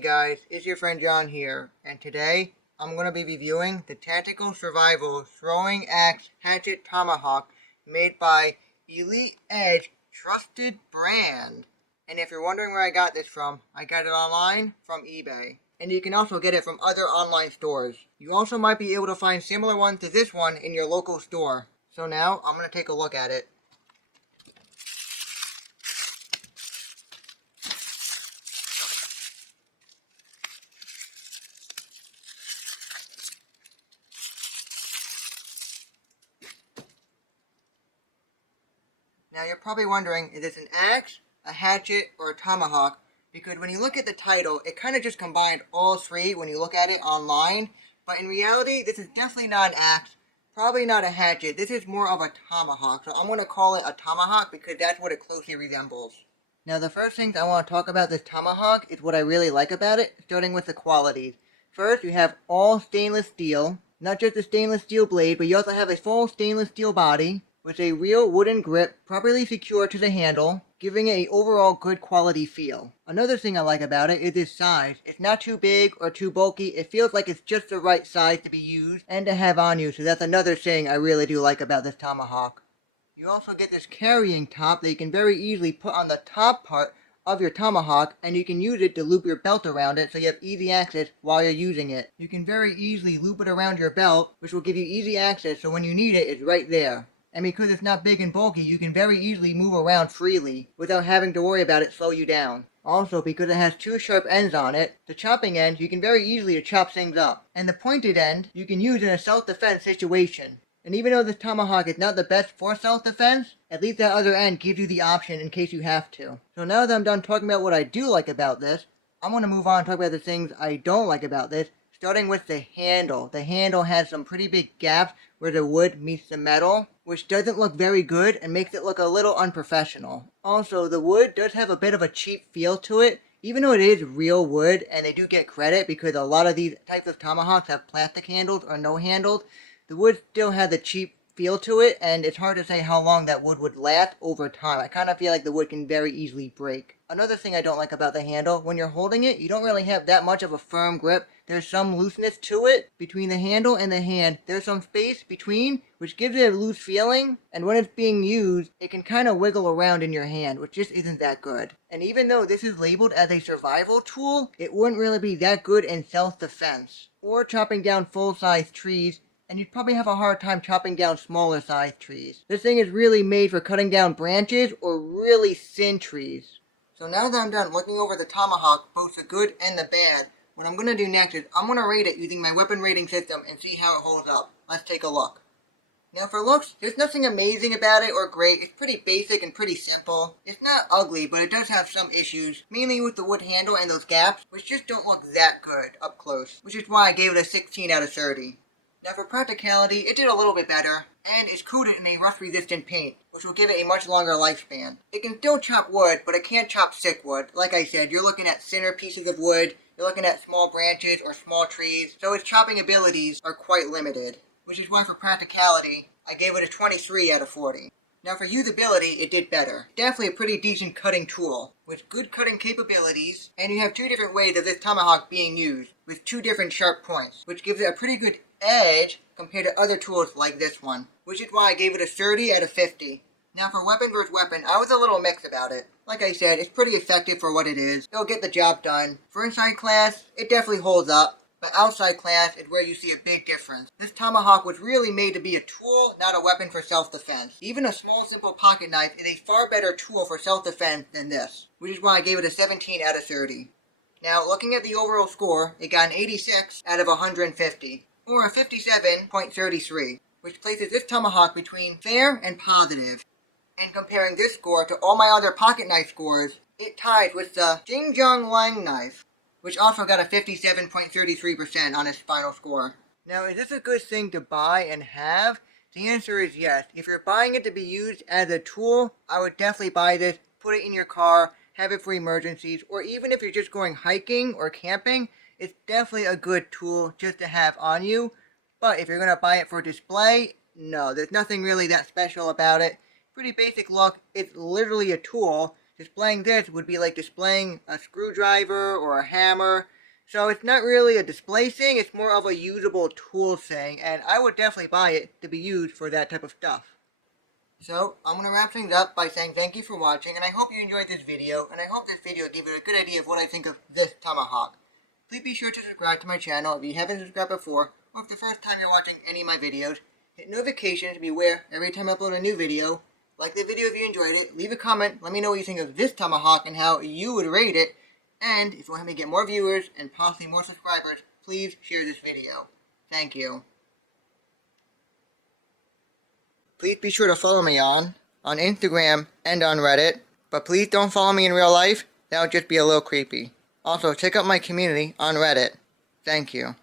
guys, it's your friend John here, and today I'm going to be reviewing the Tactical Survival Throwing Axe Hatchet Tomahawk made by Elite Edge Trusted Brand. And if you're wondering where I got this from, I got it online from eBay. And you can also get it from other online stores. You also might be able to find similar ones to this one in your local store. So now I'm going to take a look at it. Now you're probably wondering, is this an axe, a hatchet, or a tomahawk? Because when you look at the title, it kind of just combined all three when you look at it online. But in reality, this is definitely not an axe, probably not a hatchet. This is more of a tomahawk. So I'm going to call it a tomahawk because that's what it closely resembles. Now the first things I want to talk about this tomahawk is what I really like about it, starting with the qualities. First, you have all stainless steel. Not just a stainless steel blade, but you also have a full stainless steel body with a real wooden grip properly secured to the handle, giving it an overall good quality feel. Another thing I like about it is its size. It's not too big or too bulky. It feels like it's just the right size to be used and to have on you, so that's another thing I really do like about this tomahawk. You also get this carrying top that you can very easily put on the top part of your tomahawk, and you can use it to loop your belt around it so you have easy access while you're using it. You can very easily loop it around your belt, which will give you easy access so when you need it, it's right there. And because it's not big and bulky, you can very easily move around freely without having to worry about it slow you down. Also, because it has two sharp ends on it, the chopping end, you can very easily chop things up. And the pointed end, you can use in a self-defense situation. And even though this tomahawk is not the best for self-defense, at least that other end gives you the option in case you have to. So now that I'm done talking about what I do like about this, I'm going to move on and talk about the things I don't like about this, starting with the handle. The handle has some pretty big gaps where the wood meets the metal, which doesn't look very good and makes it look a little unprofessional. Also, the wood does have a bit of a cheap feel to it, even though it is real wood, and they do get credit because a lot of these types of tomahawks have plastic handles or no handles. The wood still has a cheap feel to it, and it's hard to say how long that wood would last over time. I kind of feel like the wood can very easily break. Another thing I don't like about the handle, when you're holding it, you don't really have that much of a firm grip. There's some looseness to it between the handle and the hand. There's some space between, which gives it a loose feeling, and when it's being used, it can kind of wiggle around in your hand, which just isn't that good. And even though this is labeled as a survival tool, it wouldn't really be that good in self-defense or chopping down full-size trees, and you'd probably have a hard time chopping down smaller sized trees. This thing is really made for cutting down branches or really thin trees. So now that I'm done looking over the tomahawk, both the good and the bad, what I'm going to do next is I'm going to rate it using my weapon rating system and see how it holds up. Let's take a look. Now for looks, there's nothing amazing about it or great. It's pretty basic and pretty simple. It's not ugly, but it does have some issues, mainly with the wood handle and those gaps, which just don't look that good up close, which is why I gave it a 16 out of 30. Now for practicality, it did a little bit better, and is coated in a rust-resistant paint, which will give it a much longer lifespan. It can still chop wood, but it can't chop thick wood. Like I said, you're looking at thinner pieces of wood, you're looking at small branches or small trees, so its chopping abilities are quite limited, which is why for practicality, I gave it a 23 out of 40. Now for usability, it did better. Definitely a pretty decent cutting tool, with good cutting capabilities, and you have two different ways of this tomahawk being used, with two different sharp points, which gives it a pretty good edge compared to other tools like this one, which is why I gave it a 30 out of 50. Now for weapon versus weapon, I was a little mixed about it. Like I said, it's pretty effective for what it is. It'll get the job done. For inside class, it definitely holds up. But outside class is where you see a big difference. This tomahawk was really made to be a tool, not a weapon for self-defense. Even a small, simple pocket knife is a far better tool for self-defense than this, which is why I gave it a 17 out of 30. Now, looking at the overall score, it got an 86 out of 150, or a 57.33, which places this tomahawk between fair and positive. And comparing this score to all my other pocket knife scores, it tied with the Jing Lang knife, which also got a 57.33% on its final score. Now, is this a good thing to buy and have? The answer is yes. If you're buying it to be used as a tool, I would definitely buy this, put it in your car, have it for emergencies, or even if you're just going hiking or camping, it's definitely a good tool just to have on you. But if you're going to buy it for display, no, there's nothing really that special about it. Pretty basic look. It's literally a tool, displaying this would be like displaying a screwdriver or a hammer. So it's not really a display thing, it's more of a usable tool thing, and I would definitely buy it to be used for that type of stuff. So, I'm going to wrap things up by saying thank you for watching, and I hope you enjoyed this video, and I hope this video gave you a good idea of what I think of this Tomahawk. Please be sure to subscribe to my channel if you haven't subscribed before, or if the first time you're watching any of my videos. Hit notifications to be aware every time I upload a new video. Like the video if you enjoyed it, leave a comment, let me know what you think of this Tomahawk and how you would rate it, and if you want me to get more viewers and possibly more subscribers, please share this video. Thank you. Please be sure to follow me on Instagram and on Reddit, but please don't follow me in real life, that would just be a little creepy. Also, check out my community on Reddit. Thank you.